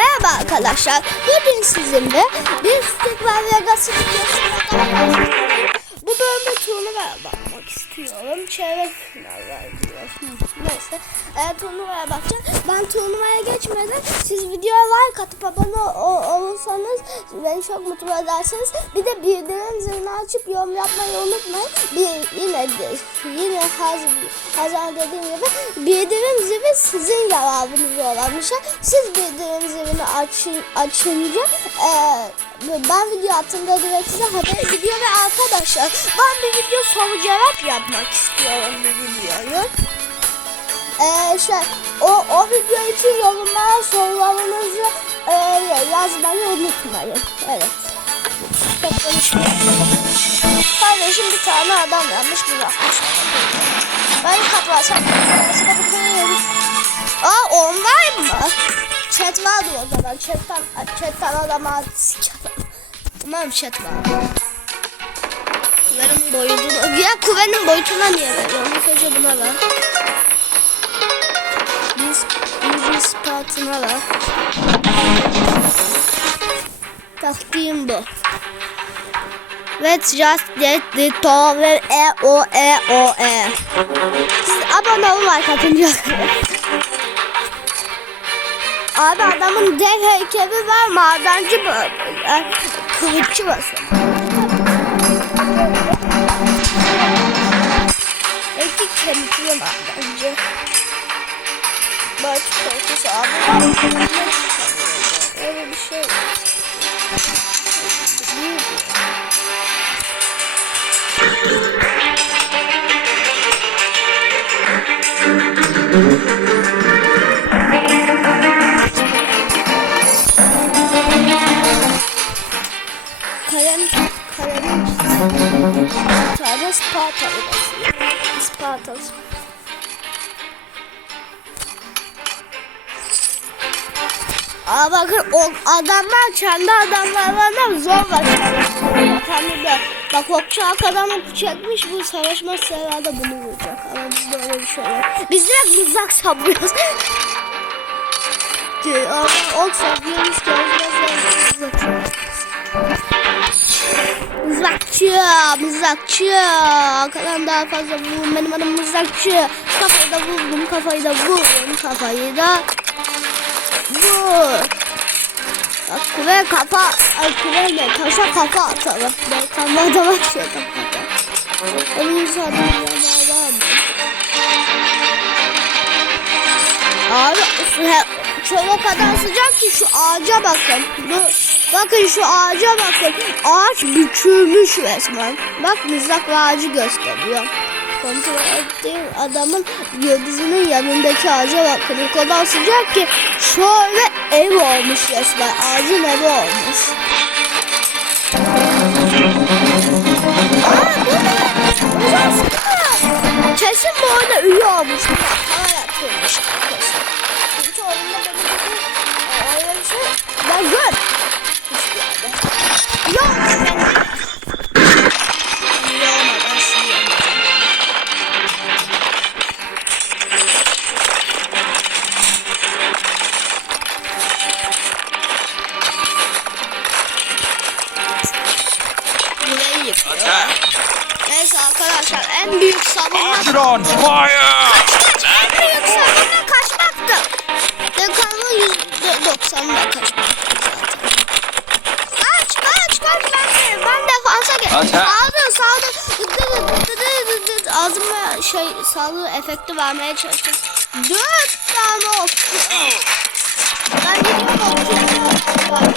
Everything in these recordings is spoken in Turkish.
Merhaba arkadaşlar. Bugün sizinle bir Stigma Vegas'ı videosuna Bu bölümde turnuvaya bakmak istiyorum. Çeyrek finaller biliyorsunuz. Neyse. E, turnuvaya bakacağım. Ben turnuvaya geçmeden siz videoya like atıp abone olursanız beni çok mutlu edersiniz. Bir de bildirim zilini açıp yorum yapmayı unutmayın. Bir, yine yine haz, Hazan dediğim gibi bildirim zili sizin yararınıza olan bir şey. Siz bildirim zilini açın, açınca e, ben video attığımda direkt size haber gidiyor ve arkadaşlar ben bir video soru cevap yapmak istiyorum bu videoyu. Ee, şey, o, o video için yorumlara sorularınızı e, yazmayı unutmayın. Evet. Çok konuşmayalım. Kardeşim bir tane adam yanlış bırakmış. Ben kapatsam. Aa online mı? Chat var diyor o zaman. Chat'ten, chat'ten adama. Tamam chat var. Kuvenin boyutunu... Ya kuvenin boyutuna niye veriyorum? İlk önce buna ver. Biz bir ispatına ver. Taktiğim bu. Let's just get the tower e o e o e. Abone olun atınca. Abi adamın dev heykeli var madenci. Yani kılıççı basın. Belki kemikli madenci. Belki korkusu abi. Öyle bir şey. Değil mi? Tane Spartalı basıyor. Spartalı. Aa bakın o adamlar kendi adamlarına zor başlıyor. Hani de bak okçak adamı çekmiş bu savaşmaz herhalde bunu vuracak. Ama bizde öyle bir şey yok. Biz direkt mızrak saplıyoruz. Ama ok saplıyoruz ki mızrak saplıyoruz. Mızrakçı, mızrakçı. Arkadan daha fazla vurun. Benim adım mızrakçı. Kafayı da vurdum, kafayı da vurdum, kafayı da vur. Bak kuvve kafa, kuvve ne? Taşa kafa atalım. Ben kalma da bak şey. Onun yanlardan. Abi çok o kadar sıcak ki şu ağaca bakın. Bu, bakın şu ağaca bakın. Ağaç bükülmüş resmen. Bak mızrak ağacı gösteriyor. Kontrol ettiğim adamın yıldızının yanındaki ağaca bakın. O kadar sıcak ki şöyle ev olmuş resmen. Ağacın evi olmuş. Archidons, fire! en büyük savunma kaçmaktı. Dekanın yüzde doksanında kaçmaktı zaten. Kaç kaç kaç ben de ben defansa geç. Atak. Saldır saldır. Dı dı dı dı dı dı. Ağzıma şey sağlığı efekti vermeye çalıştım. Dört tane okçu. Ben gidiyorum okçuya.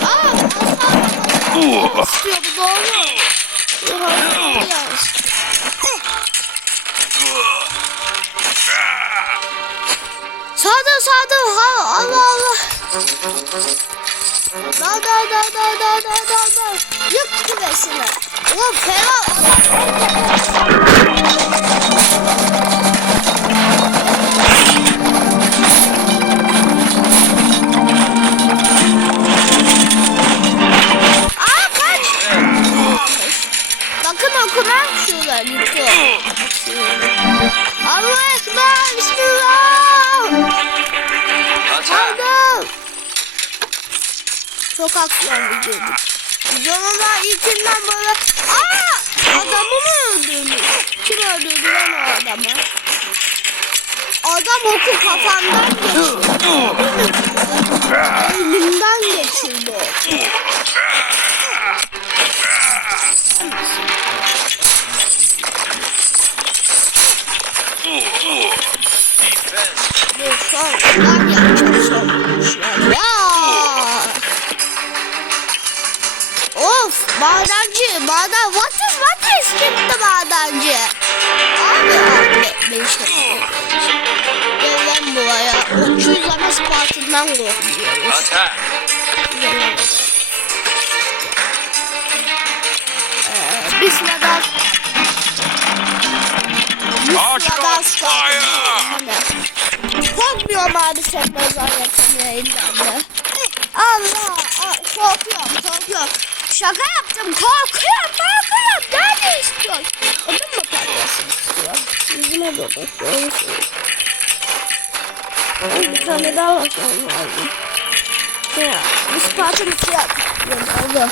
Aa hasar istiyor bu doğru. Hasar yalnız. Sağda ha Allah Allah. Da da da da da da da da. Yık küvesine. Ulan fena Aa kaç. Bakın okuma şurada yıkıyor. Aksiyon videoydu. Videolar ilkinden böyle aa adamı mı öldürdü? Kim öldürdü lan o adamı? Adam oku kafandan geçirdi. Elimden geçirdi oku. Dur şu an Of madenci maden what is what is çıktı madenci. Abi abi ben şey Gel lan buraya. Uçuyuz ama Spartan'dan korkuyoruz. Attack! Ee, bir sıra daha fire! Spartan'dan. Korkmuyorum abi sen mezar yakamayayından da. Allah! Korkuyorum, korkuyorum. Şaka yaptım, korkuyorum, korkuyorum. Nerede istiyorsun? Odun mu patlasın istiyor? Yüzüme bakıyorum. Bir tane daha bakmam lazım. Ya, bu Spartan iki yapıyorum. Oldu.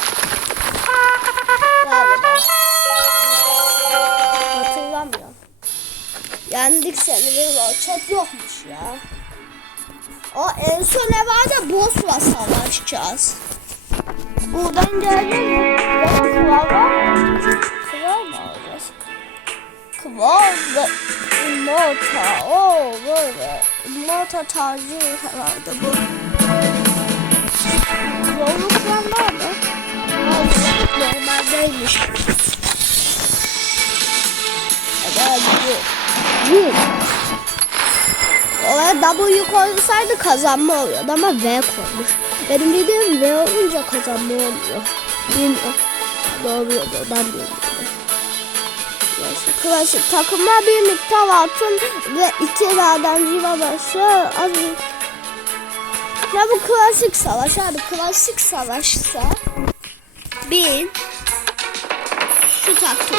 Galiba. Hatırlamıyorum. Yendik seni bir chat yokmuş ya. O en son ne vardı? Boss'la savaşacağız. Buradan geleceğiz. Kıval var mı? Kıval mı alacağız? Kıval ve Immorta. Oo böyle. Immorta tacı herhalde bu. Zorluklar var mı? Aa, normal değilmiş. Hadi hadi. Bu. Oraya W koysaydı kazanma oluyordu ama V koymuş. Benim dediğim V olunca kazanma olmuyor. Bilmiyorum. Doğru ya da ben bilmiyorum. Neyse, klasik takımlar bir miktar altın ve iki madenci babası az ya bu klasik savaş abi klasik savaşsa bin şu taktik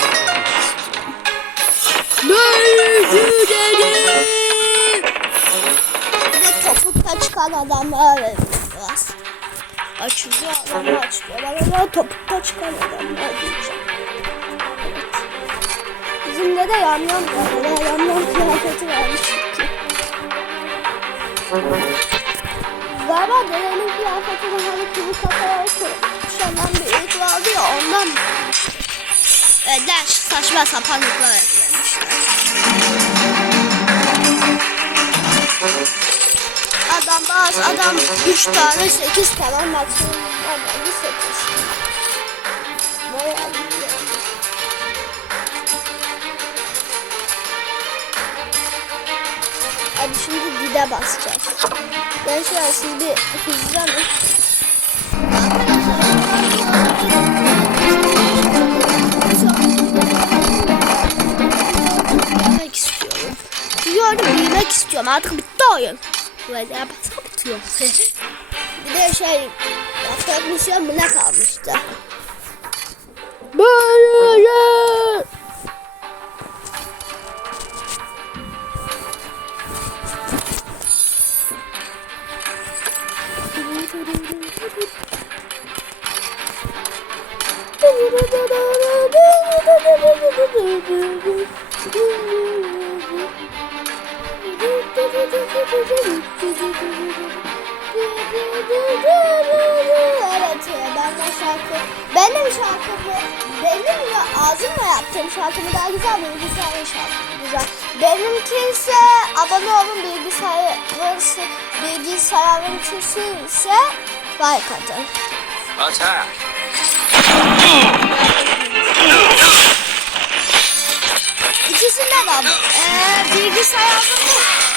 bir de topukta çıkan adamlar biraz. Açılıyor adamlar çıkıyor. Ben onlara topukta çıkan adamlar diyeceğim. Bizimde de yan var. Yan yan kıyafeti varmış çünkü. Galiba dedenin kıyafetini hani kubu kafaya kuşandan bir ilk vardı ya ondan mı? Evet saçma sapan eklemişler. Bazı adam 3 tane 8 tane maksimum adamı 8. Bayağı yani. Hadi şimdi dide basacağız. Gençler siz bir hızlanın. Çünkü büyümek istiyorum. Artık bitti oyun. Böyle yapasam bitiyor. bir de şey yapacak misyon bu ne kalmıştı? Böyle. Evet ben de şarkı benim şarkımı benim ya ağzımla yaptığım şarkımı daha güzel bilgisayarın şarkımı güzel. Benimki ise abone olun bilgisayar bilgisayarın ise like atın. Attack! İkisinde de ee,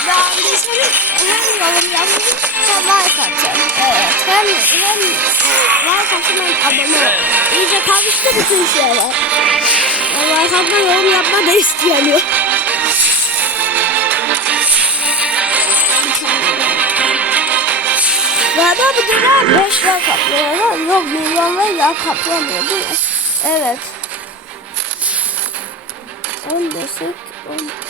daha ilişkinin hem yorum yazdım hem like atacağım. Evet. Hem, hem like atacağım hem abone ol. İyice karıştı bütün şeyler. Like atma yorum yapma da isteyemiyor. Galiba bu dönem 5 lira kaplamıyor. Yok milyonlarla kaplamıyor değil mi? Evet. 15, 15.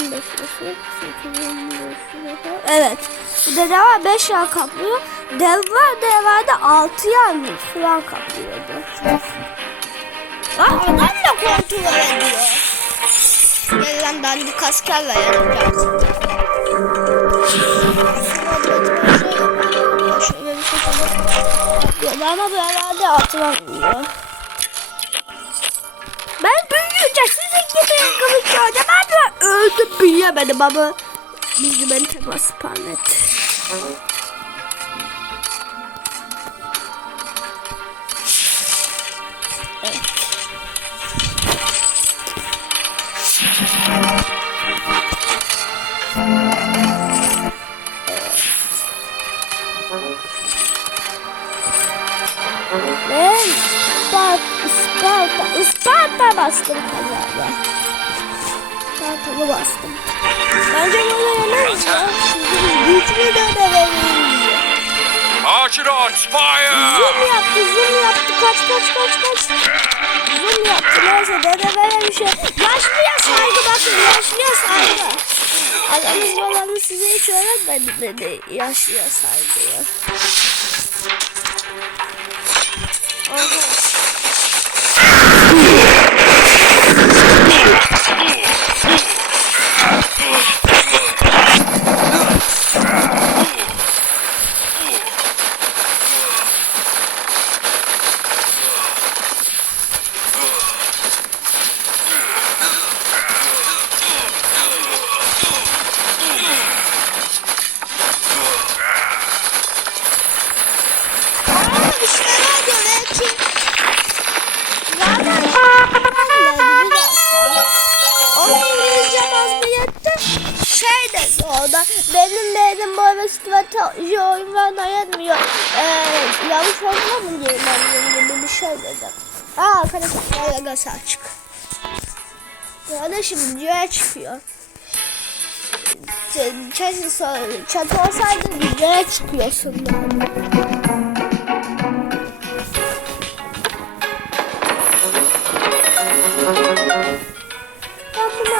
15 yaşı, 8 yaşı. Evet. Bu da dev 5 yer kaplıyor. Dev var devada 6 yer mi falan kaplıyordu. Aa, adam da kontrol ediyor. Gelen dandik askerle şey yapıyorum. Ama bu herhalde atılamıyor. Sizin gibi kılıçlarda ben de öldüm büyüyemedim ama bizi beni tekrar spawn etti. Evet. Bastım galiba. Isparta'lı bastım. Bence böyle yemeyiz ya. Güçlü de de veririz. Archidons, fire! Zoom yaptı, zoom yaptı. Kaç, kaç, kaç, kaç. Zoom yaptı. Neyse dede böyle bir şey. Yaşlıya saygı bakın, yaşlıya saygı. Adamız babanız size hiç öğretmedi dedi. Yaşlıya saygı. Aha. Ama işlere göre ki zaten bir dakika. Onun İngilizce mazmiyette şey orada benim benim böyle strateji oyun yetmiyor. Ee, yanlış olma mı girmem gibi bir şey dedi. Aa böyle gaz açık. Kardeşim videoya çıkıyor. Çatı, çatı olsaydı videoya çıkıyorsun yani.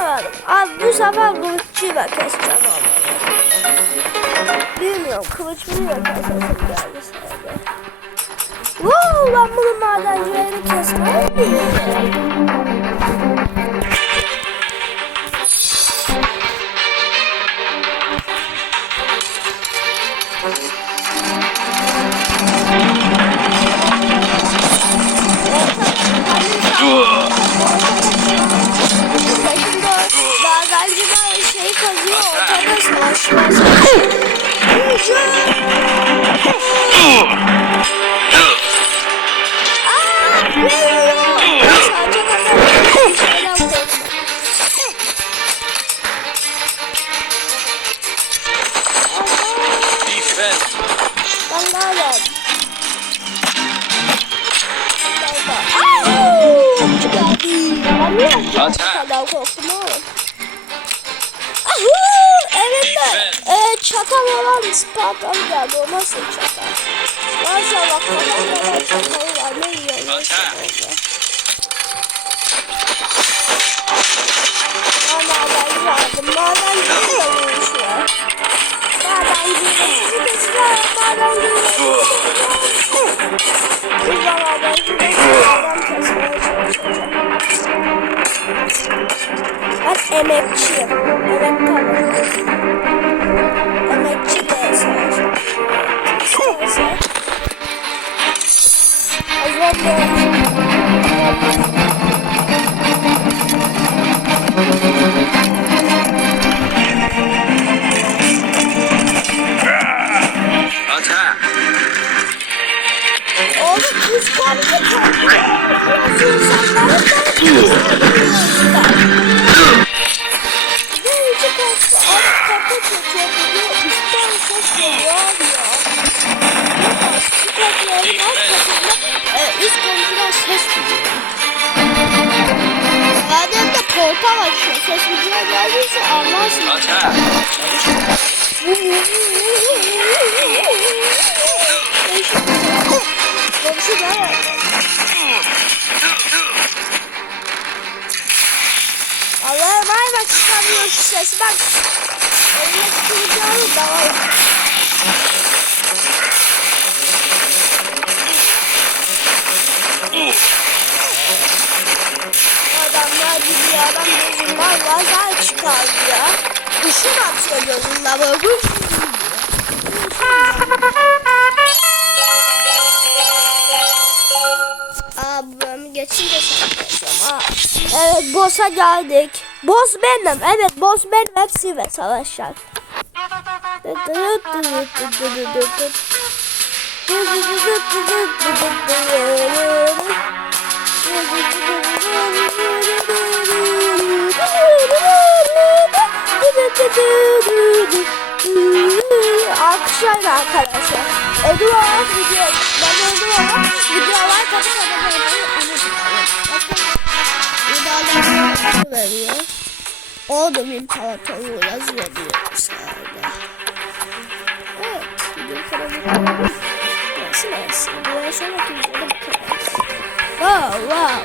Ben. Abi bu sefer kılıççıyla keseceğim ama. Bilmiyorum kılıççıyla kesesim geldi sadece. Wow ben bunun madencilerini kesmem. Kadar korktum oğlum? Ahuu! Evinde e, çatal olan Spartan geldi. O nasıl çatal? Maşallah kafamda çatal var. Ne? Ne yiyor? Ama ben geldim. Maden geliyormuş ya. Maden geliyor. Kızlar maden geliyor. Maden geliyor. Maden kesmeye çalışacağım. Ben emekçiyim. Emek tabii. Şu alt katında e, üst komşudan ses geliyor. Madem de portal açıyor. Ses videoya geldiyse anlarsın. Attack! Komşu da Allah'ım ay bak çıkamıyoruz. resmen eline tutacağını davar. Adamlar gidiyor adam gözünden lazer çıkarıyor. Işın atıyor gözünden böyle. Bu bölümü geçince sen ha. Evet boss'a geldik. Boss benim. Evet boss benim. Hepsi ve Alkışlayın arkadaşlar. Eduard video. Ben ama videolar kapı kapı unutmayın. Bakın. Veriyor. Oldum imparatoru yazıyor diyor dışarıda. Evet. Video kanalı. Oh Byłeś jakimś dobrym Wow, wow.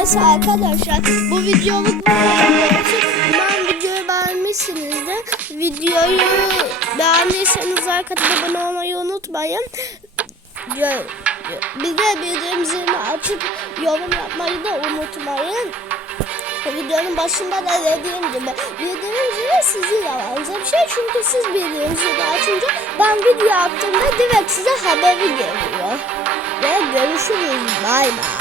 Neyse arkadaşlar bu videoluk bu. Umarım videoyu beğenmişsinizdir. Videoyu beğendiyseniz like atıp abone olmayı unutmayın. Bir de bildirim zilini açıp yorum yapmayı da unutmayın. Videonun başında da dediğim gibi bildirim zili sizin yalanınıza bir şey. Çünkü siz bildirim zili açınca ben video attığımda direkt size haberi geliyor. Ve görüşürüz. Bay bay.